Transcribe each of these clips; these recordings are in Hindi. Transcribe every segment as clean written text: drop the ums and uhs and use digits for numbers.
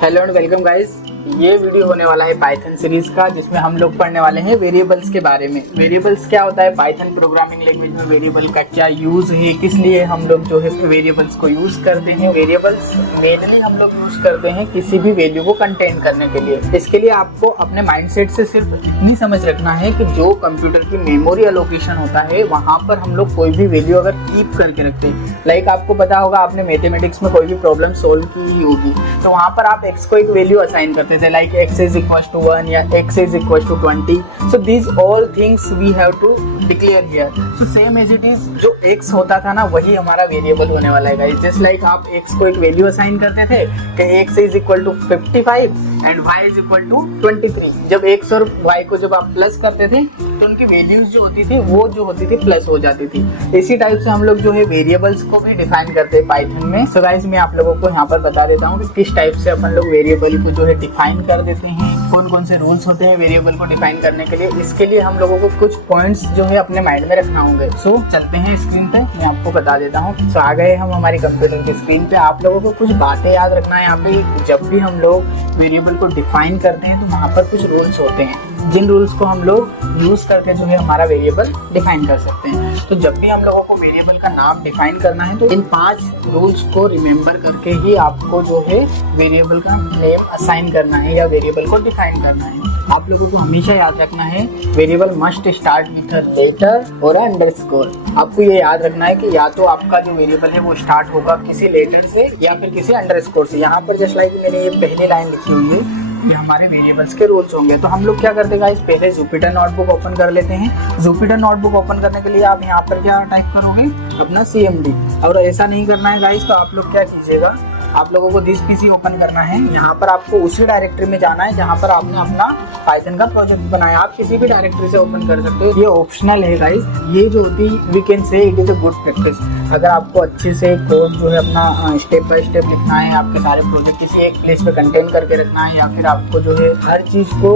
Hello and welcome guys. ये वीडियो होने वाला है पाइथन सीरीज का, जिसमें हम लोग पढ़ने वाले हैं वेरिएबल्स के बारे में। वेरिएबल्स क्या होता है, पाइथन प्रोग्रामिंग लैंग्वेज में वेरिएबल का क्या यूज है, किस लिए हम लोग जो है वेरिएबल्स को यूज करते हैं। वेरिएबल्स मेनली हम लोग यूज करते हैं किसी भी वैल्यू को कंटेन करने के लिए। इसके लिए आपको अपने माइंडसेट से सिर्फ इतनी समझ रखना है कि जो कंप्यूटर की मेमोरी एलोकेशन होता है वहाँ पर हम लोग कोई भी वैल्यू अगर कीप करके रखते हैं, लाइक आपको पता होगा आपने मैथमेटिक्स में कोई भी प्रॉब्लम सोल्व की होगी, तो वहाँ पर आप एक्स को एक वैल्यू असाइन करते थे, like x is equals to 1 या x is equals to 20. So these all things we have to declare here. So same as it is, जो x होता था ना वही हमारा वेरिएबल होने वाला है गाइस। जस्ट लाइक आप x को एक वैल्यू असाइन करते थे कि x is equal to 55 and y is equal to 23। जब x और y को जब आप प्लस करते थे तो उनकी वैल्यूज जो होती थी वो जो होती थी प्लस हो जाती थी। इसी टाइप से हम लोग जो है वेरिएबल्स को भी डिफाइन करते हैं पाइथन में। सो गाइस मैं आप लोगों को यहाँ पर बता देता हूँ कि किस टाइप से अपन लोग वेरिएबल को जो है डिफाइन कर देते हैं, कौन कौन से रूल्स होते हैं वेरिएबल को डिफाइन करने के लिए। इसके लिए हम लोगों को कुछ पॉइंट्स जो है अपने माइंड में रखना होंगे। सो चलते हैं स्क्रीन पे, मैं आपको बता देता हूँ। सो आ गए हम हमारी कंप्यूटर की स्क्रीन पे। आप लोगों को कुछ बातें याद रखना है यहाँ पे। जब भी हम लोग वेरिएबल को डिफाइन करते हैं तो वहाँ पर कुछ रूल्स होते हैं, जिन रूल्स को हम लोग यूज करके जो है हमारा वेरिएबल डिफाइन कर सकते हैं। तो जब भी हम लोगों को वेरिएबल का नाम डिफाइन करना है तो इन 5 रूल्स को रिमेंबर करके ही आपको जो है वेरिएबल का नेम असाइन करना है या वेरिएबल को डिफाइन करना है। आप लोगों को हमेशा याद रखना है variable must start with a letter और अंडरस्कोर। आपको ये याद रखना है कि या तो आपका जो वेरिएबल है वो स्टार्ट होगा किसी लेटर से या फिर किसी अंडरस्कोर से। यहाँ पर जस्ट लाइक मैंने ये पहली लाइन लिखी हुई है, ये हमारे वेरिएबल्स के रूल्स होंगे। तो हम लोग क्या करते हैं गाइस, पहले जुपिटर नोटबुक ओपन कर लेते हैं। जुपिटर नोटबुक ओपन करने के लिए आप यहाँ पर क्या टाइप करोगे, अपना CMD। और ऐसा नहीं करना है गाइस तो आप लोग क्या कीजिएगा, आप लोगों को दिस PC ओपन करना है। यहाँ पर आपको उसी डायरेक्टरी में जाना है जहाँ पर आपने अपना पाइथन का प्रोजेक्ट बनाया। आप किसी भी डायरेक्टरी से ओपन कर सकते हो, ये ऑप्शनल है गाइस। ये जो होती we can say it is a good practice. अगर आपको अच्छे से कोड जो है अपना स्टेप बाय स्टेप लिखना है, आपके सारे प्रोजेक्ट किसी एक प्लेस पे कंटेन करके रखना है, या फिर आपको जो है हर चीज को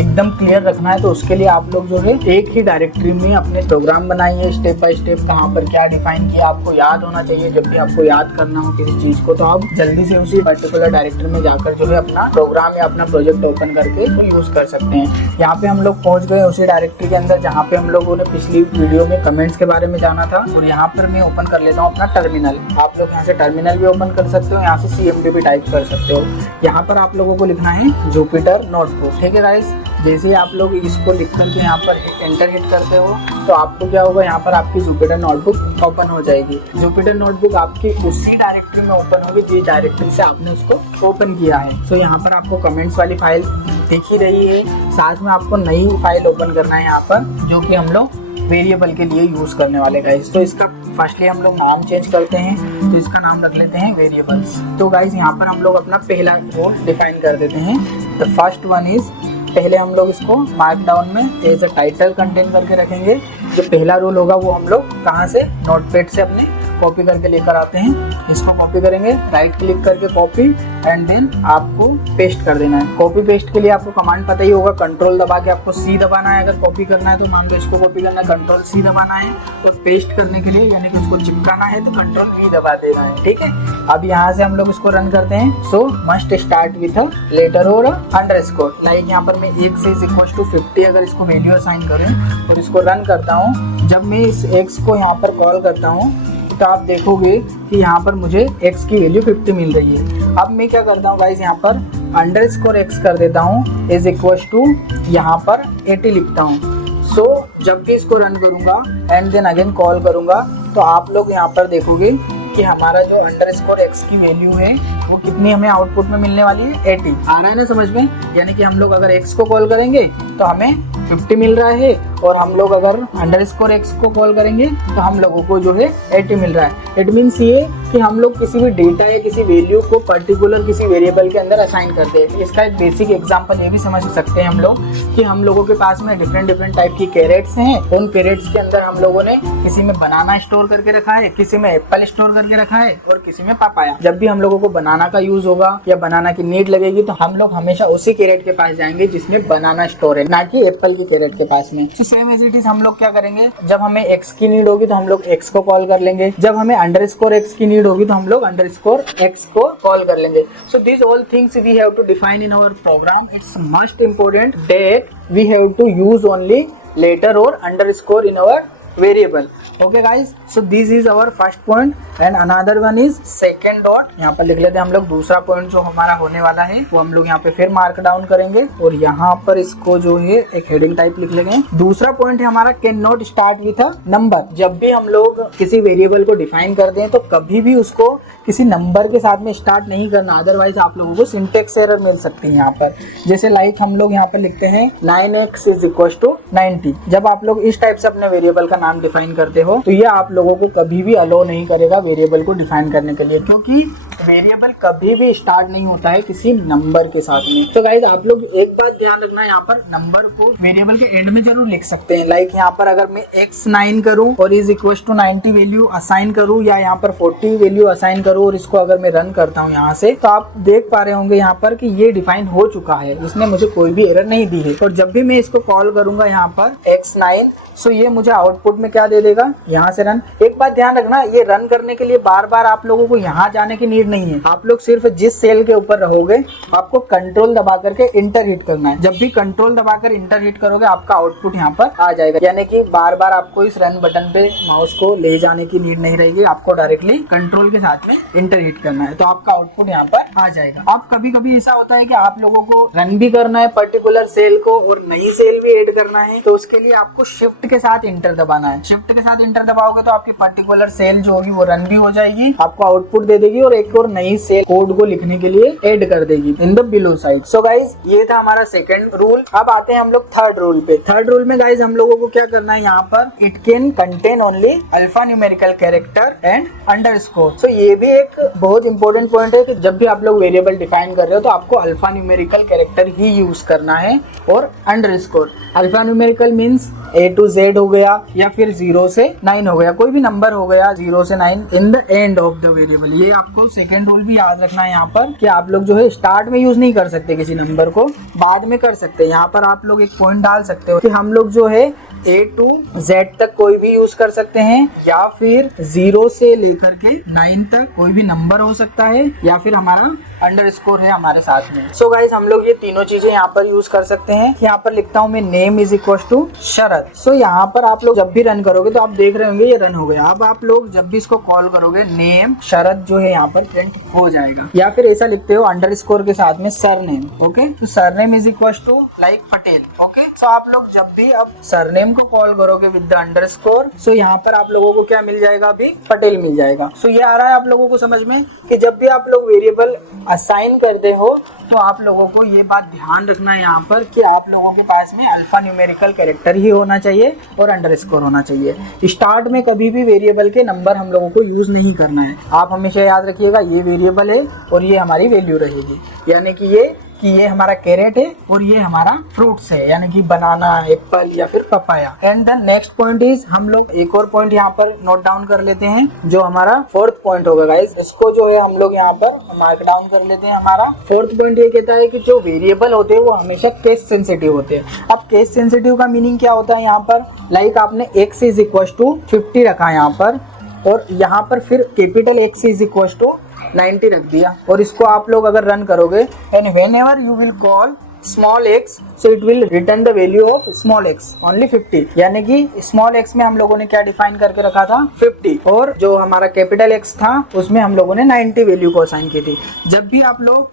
एकदम क्लियर रखना है, तो उसके लिए आप लोग जो है एक ही डायरेक्टरी में अपने प्रोग्राम बनाइए। स्टेप बाय स्टेप कहाँ पर क्या डिफाइन किया आपको याद होना चाहिए। जब भी आपको याद करना हो किसी चीज को तो आप जल्दी से उसी पर्टिकुलर डायरेक्टरी में जाकर जो है अपना प्रोग्राम या अपना प्रोजेक्ट ओपन करके तो यूज कर सकते हैं। यहाँ पे हम लोग पहुंच गए उसी डायरेक्टरी के अंदर जहाँ पे हम लोगों ने पिछली वीडियो में कमेंट्स के बारे में जाना था। और यहाँ पर मैं ओपन कर लेता हूँ अपना टर्मिनल। आप लोग यहाँ से टर्मिनल भी ओपन कर सकते हो, यहाँ से CMD भी टाइप कर सकते हो। यहाँ पर आप लोगों को लिखना है जुपिटर नोटबुक, ठीक है गाइस। जैसे ही आप लोग इसको लिख करके यहाँ पर एंटर हिट करते हो तो आपको क्या होगा, यहाँ पर आपकी जुपिटर नोटबुक ओपन हो जाएगी। जुपिटर नोटबुक आपकी उसी डायरेक्टरी में ओपन होगी जिस डायरेक्टरी से आपने उसको ओपन किया है। सो यहाँ पर आपको कमेंट्स वाली फाइल दिख ही रही है, साथ में आपको नई फाइल ओपन करना है यहाँ पर, जो कि हम लोग वेरिएबल के लिए यूज करने वाले गाइस। तो इसका फर्स्टली हम लोग नाम चेंज करते हैं, तो इसका नाम रख लेते हैं वेरिएबल्स। तो गाइस यहाँ पर हम लोग अपना पहला रूल डिफाइन कर देते हैं। द फर्स्ट वन इज, पहले हम लोग इसको मार्क डाउन में एज अ टाइटल कंटेन करके रखेंगे। जो पहला रूल होगा वो हम लोग कहाँ से, नोटपैड से अपने कॉपी करके लेकर आते हैं। इसको कॉपी करेंगे, राइट क्लिक करके कॉपी एंड देन आपको पेस्ट कर देना है। कॉपी पेस्ट के लिए आपको कमांड पता ही होगा, कंट्रोल दबा के आपको C दबाना है। अगर कॉपी करना है तो मान लो इसको कॉपी करना है, कंट्रोल C दबाना है। और पेस्ट करने के लिए यानी कि उसको चिपकाना है तो कंट्रोल V दबा देना है, ठीक है। अब यहाँ से हम लोग इसको रन करते हैं। So must start with a letter और अंडरस्कोर। लाइक यहाँ पर मैं 1 से इक्वल्स टू 50 अगर इसको वैल्यू असाइन करूँ और इसको रन करता हूँ, जब मैं इस x को यहाँ पर कॉल करता हूँ तो आप देखोगे कि यहाँ पर मुझे x की वैल्यू 50 मिल रही है। अब मैं क्या करता हूँ गाइस, यहाँ पर अंडरस्कोर x कर देता हूँ इज इक्वल्स टू यहाँ पर 80 लिखता हूँ। सो जब भी इसको रन करूँगा एंड देन अगेन कॉल करूँगा तो आप लोग यहाँ पर देखोगे कि हमारा जो अंडरस्कोर x की वैल्यू है वो कितनी हमें आउटपुट में मिलने वाली है, 80। आ रहा है ना समझ में। यानी कि हम लोग अगर x को कॉल करेंगे तो हमें 50 मिल रहा है, और हम लोग अगर अंडरस्कोर x को कॉल करेंगे तो हम लोगों को जो है 80 मिल रहा है। इट मीन्स ये कि हम लोग किसी भी डेटा या किसी वैल्यू को पर्टिकुलर किसी वेरिएबल के अंदर असाइन करते हैं। इसका एक बेसिक एग्जांपल ये भी समझ सकते हैं हम लोग कि हम लोगों के पास में डिफरेंट टाइप की कैरेट्स हैं। उन कैरेट्स के अंदर हम लोगों ने किसी में बनाना स्टोर करके रखा है, किसी में एप्पल स्टोर करके रखा है और किसी में पापाया। जब भी हम लोगों को बनाना का यूज होगा या बनाना की नीड लगेगी तो हम लोग हमेशा उसी कैरेट के पास जाएंगे जिसमें बनाना स्टोर है, ना कि एप्पल की कैरेट के पास में। तो सेम एज इट इज हम लोग क्या करेंगे, जब हमें x की नीड होगी तो हम लोग x को कॉल कर लेंगे, जब हमें अंडरस्कोर x की नीड होगी तो हम लोग अंडरस्कोर x को कॉल कर लेंगे. So this all things we have to define in our program. It's must important that we have to use only letter और underscore in our variable. Okay guys, so this is our first point and another one is second dot. यहाँ पर लिख लेते हैं हम लोग दूसरा पॉइंट जो हमारा होने वाला है वो हम लोग यहाँ पे फिर मार्क डाउन करेंगे और यहाँ पर इसको जो है एक हेडिंग टाइप लिख लेंगे. दूसरा पॉइंट है हमारा can not start with a number. जब भी हम लोग किसी वेरिएबल को डिफाइन करते हैं तो कभी भी उसको किसी नंबर के साथ में स्टार्ट नहीं करना, अदरवाइज आप लोगों को सिंटेक्स एरर मिल सकती है यहाँ पर. जैसे लाइक हम लोग यहाँ पर लिखते हैं 9x = 90. जब आप लोग इस टाइप से अपने वेरिएबल का नाम डिफाइन करते हो तो ये आप लोगों को कभी भी अलो नहीं करेगा वेरिएबल को डिफाइन करने के लिए, क्योंकि वेरिएबल कभी भी स्टार्ट नहीं होता है किसी नंबर के साथ में. तो गाइज आप लोग एक बात ध्यान रखना, यहाँ पर नंबर को वेरिएबल के एंड में जरूर लिख सकते हैं. लाइक यहाँ पर अगर मैं x9 करूँ और = 90 वैल्यू असाइन करूँ या यहाँ पर 40 वैल्यू असाइन करूँ और इसको अगर मैं रन करता हूँ यहाँ से, तो आप देख पा रहे होंगे यहाँ पर कि ये डिफाइन हो चुका है, इसने मुझे कोई भी एरर नहीं दी है. और जब भी मैं इसको कॉल करूंगा यहाँ पर x9, सो ये मुझे आउटपुट में क्या दे देगा, यहाँ से रन. एक बात ध्यान रखना, ये रन करने के लिए बार बार आप लोगों को यहाँ जाने की नीड नहीं है. आप लोग सिर्फ जिस सेल के ऊपर रहोगे आपको कंट्रोल दबा करके इंटर हिट करना है. जब भी कंट्रोल दबाकर इंटर हिट करोगे आपका आउटपुट यहाँ पर आ जाएगा, यानी कि बार बार आपको इस रन बटन पे माउस को ले जाने की नीड नहीं रहेगी. आपको डायरेक्टली कंट्रोल के साथ में इंटर हिट करना है तो आपका आउटपुट यहाँ पर आ जाएगा. अब कभी कभी ऐसा होता है कि आप लोगों को रन भी करना है पर्टिकुलर सेल को और नई सेल भी ऐड करना है, तो उसके लिए आपको शिफ्ट के साथ इंटर दबाना है. शिफ्ट के साथ इंटर दबाओगे तो आपकी पर्टिकुलर सेल जो होगी वो रन भी हो जाएगी, आपको आउटपुट दे देगी और एक और नई सेल कोड को लिखने के लिए ऐड कर देगी in the below side. So guys ये था हमारा सेकंड रूल. अब आते हैं हम लोग थर्ड रूल पे. थर्ड रूल में गाइज हम लोगों को क्या करना है, यहाँ पर it can contain only alpha numerical character and underscore. So ये भी एक बहुत इंपॉर्टेंट पॉइंट है कि जब भी आप लोग वेरिएबल डिफाइन कर रहे हो तो आपको अल्फा न्यूमेरिकल कैरेक्टर ही यूज करना है और underscore. Alpha numerical means A to Z हो गया या फिर 0 से 9 हो गया, कोई भी नंबर हो गया 0 से 9 in the end of the variable. ये आपको सेकंड रूल भी याद रखना है यहाँ पर कि आप लोग जो है स्टार्ट में यूज नहीं कर सकते किसी नंबर को, बाद में कर सकते हैं. यहाँ पर आप लोग एक पॉइंट डाल सकते हो कि हम लोग जो है A to Z तक कोई भी यूज कर सकते हैं या फिर 0 से लेकर के 9 तक कोई भी नंबर हो सकता है या फिर हमारा अंडरस्कोर है हमारे साथ में. सो गाइज हम लोग ये तीनों चीजें यहाँ पर यूज कर सकते हैं. यहाँ पर लिखता हूँ मैं नेम = शरद. सो यहाँ पर आप लोग जब भी रन करोगे तो आप देख रहे होंगे ये रन हो गया. अब आप लोग जब भी इसको कॉल करोगे नेम शरद जो है यहाँ पर प्रिंट हो जाएगा. या फिर ऐसा लिखते हो अंडरस्कोर के साथ में सरनेम. ओके, तो सरनेम = लाइक पटेल. ओके, सो आप लोग जब भी अब सरनेम को कॉल करोगे विद द अंडरस्कोर, सो यहाँ पर आप लोगों को क्या मिल जाएगा, अभी पटेल मिल जाएगा. सो ये आ रहा है आप लोगों को समझ में कि जब भी आप लोग वेरिएबल असाइन करते हो तो आप लोगों को ये बात ध्यान रखना है यहाँ पर कि आप लोगों के पास में अल्फा न्यूमेरिकल कैरेक्टर ही होना चाहिए और अंडरस्कोर होना चाहिए. स्टार्ट में कभी भी वेरिएबल के नंबर हम लोगों को यूज नहीं करना है. आप हमेशा याद रखिएगा ये वेरिएबल है और ये हमारी वैल्यू रहेगी, यानी कि ये हमारा कैरेट है और ये हमारा फ्रूट्स है, यानी कि बनाना, एप्पल या फिर papaya. And then next point is, हम लोग एक और पॉइंट यहाँ पर नोट डाउन कर लेते हैं जो हमारा फोर्थ पॉइंट होगा गाइस. इसको जो है हम लोग यहाँ पर मार्क डाउन कर लेते हैं. हमारा फोर्थ पॉइंट ये कहता है कि जो वेरिएबल होते हैं वो हमेशा केस सेंसिटिव होते हैं. अब केस सेंसिटिव का मीनिंग क्या होता है, यहाँ पर लाइक आपने x = 50 रखा यहाँ पर और यहाँ पर फिर कैपिटल X = 90 रख दिया और इसको आप लोग अगर रन करोगे and whenever you will call small x, so it will return the value of small x only 50. यानी कि स्मॉल x में हम लोगों ने क्या डिफाइन करके रखा था, 50, और जो हमारा कैपिटल X था उसमें हम लोगों ने 90 वैल्यू को असाइन की थी. जब भी आप लोग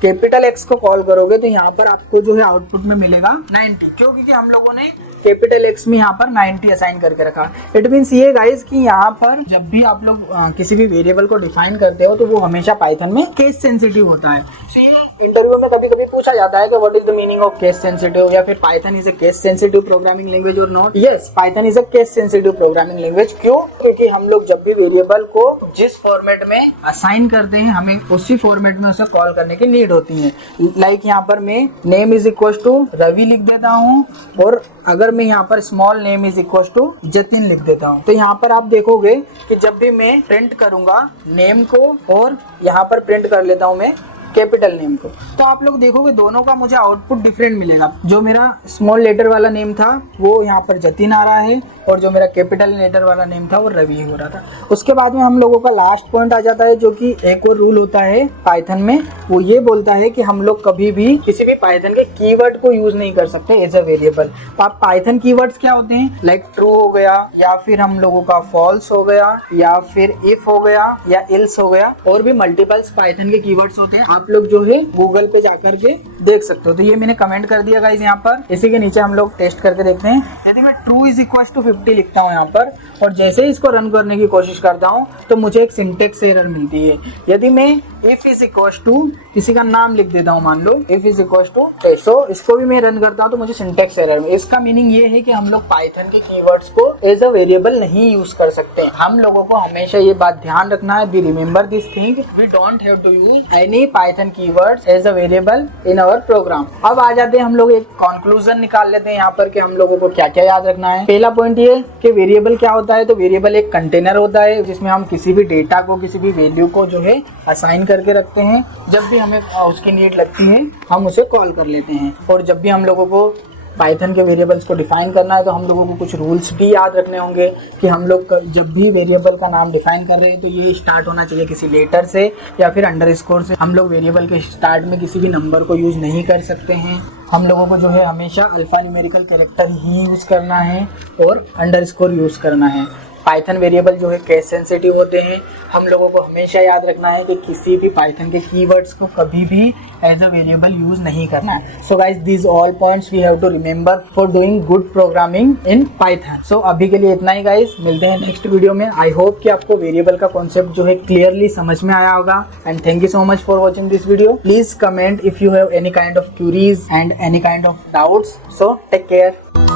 कैपिटल X को कॉल करोगे तो यहाँ पर आपको जो है आउटपुट में मिलेगा 90, क्योंकि हम लोगों ने कैपिटल X में यहाँ पर 90 असाइन करके रखा. इट मीन्स ये गाइस कि यहाँ पर जब भी आप लोग किसी भी वेरिएबल को डिफाइन करते हो तो वो हमेशा पाइथन में केस सेंसिटिव होता है. तो ये इंटरव्यू में कभी कभी पूछा जाता है कि what is the meaning of case sensitive, या फिर Python is a case sensitive programming language और not. Yes, Python is a case sensitive programming language. क्यों? क्योंकि हम लोग जब भी वेरिएबल को जिस फॉर्मेट में असाइन करते हैं हमें उसी फॉर्मेट में उसे कॉल करने की नीड होती है. लाइक यहाँ पर मैं नेम = रवि लिख देता हूँ और अगर मैं यहाँ पर स्मॉल नेम = जतिन लिख देता हूँ तो यहाँ पर आप देखोगे कि जब भी मैं प्रिंट करूंगा नेम को और यहाँ पर प्रिंट कर लेता हूँ मैं कैपिटल नेम को। तो आप लोग देखोगे दोनों का मुझे आउटपुट डिफरेंट मिलेगा। जो मेरा स्मॉल लेटर वाला नेम था वो यहाँ पर जतिन आ रहा है और जो मेरा कैपिटल लेटर वाला नेम था वो रवि हो रहा था। उसके बाद में हम लोगों का लास्ट पॉइंट आ जाता है, जो कि एक और रूल होता है पाइथन में। वो ये बोलता है कि हम लोग कभी भी किसी भी पाइथन के कीवर्ड को यूज नहीं कर सकते एज अ वेरिएबल। आप पाइथन कीवर्ड्स क्या होते हैं, लाइक ट्रू हो गया, या फिर हम लोगों का फॉल्स हो गया, या फिर इफ हो गया, या इल्स हो गया, और भी मल्टीपल्स पाइथन के कीवर्ड्स होते हैं। आप लोग जो है गूगल पे जाकर के देख सकते हो। तो ये मैंने कमेंट कर दिया गाइस यहाँ पर। इसी के नीचे हम लोग टेस्ट करके देखते हैं। यदि मैं ट्रू इज इक्वल टू 50 लिखता हूँ यहाँ पर और जैसे ही इसको रन करने की कोशिश करता हूँ तो मुझे एक सिंटेक्स एरर मिलती है। यदि मैं इफ इज इक्वल टू किसी का नाम लिख देता हूँ, मान लो if is equal to test, तो इसको भी मैं रन करता हूँ तो मुझे सिंटेक्स एरर में। इसका मीनिंग ये है कि हम लोग पाइथन के कीवर्ड्स को एज अ वेरिएबल नहीं यूज कर सकते। हम लोगों को हमेशा ये बात ध्यान रखना है, be remember this thing, we don't have to use any Python keywords as a variable in our program. अब आ जाते हैं हम लोग एक कंक्लूजन निकाल लेते हैं यहाँ पर कि हम लोगों को क्या क्या याद रखना है। पहला पॉइंट ये कि वेरिएबल क्या होता है, तो वेरिएबल एक कंटेनर होता है जिसमें हम किसी भी डेटा को, किसी भी वैल्यू को जो है असाइन करके रखते हैं। जब भी हमें उसकी नीड लगती है हम उसे कॉल कर लेते हैं। और जब भी हम लोगों को पाइथन के वेरिएबल्स को डिफाइन करना है तो हम लोगों को कुछ रूल्स भी याद रखने होंगे कि हम लोग जब भी वेरिएबल का नाम डिफाइन कर रहे हैं तो ये स्टार्ट होना चाहिए किसी लेटर से या फिर अंडरस्कोर से। हम लोग वेरिएबल के स्टार्ट में किसी भी नंबर को यूज नहीं कर सकते हैं। हम लोगों को जो है हमेशा अल्फा न्यूमेरिकल कैरेक्टर ही यूज करना है और अंडरस्कोर यूज करना है। पाइथन वेरिएबल जो है केस सेंसिटिव होते हैं। हम लोगों को हमेशा याद रखना है कि किसी भी पाइथन के कीवर्ड्स को कभी भी एज अ वेरिएबल यूज नहीं करना है। So guys these all points we have to remember for doing good programming in Python. So अभी के लिए इतना ही गाइस, मिलते हैं नेक्स्ट वीडियो में। आई होप कि आपको वेरिएबल का कॉन्सेप्ट जो है क्लियरली समझ में आया होगा। And thank you so much for watching this video. Please comment if you have any kind of queries and any kind of doubts. So take care.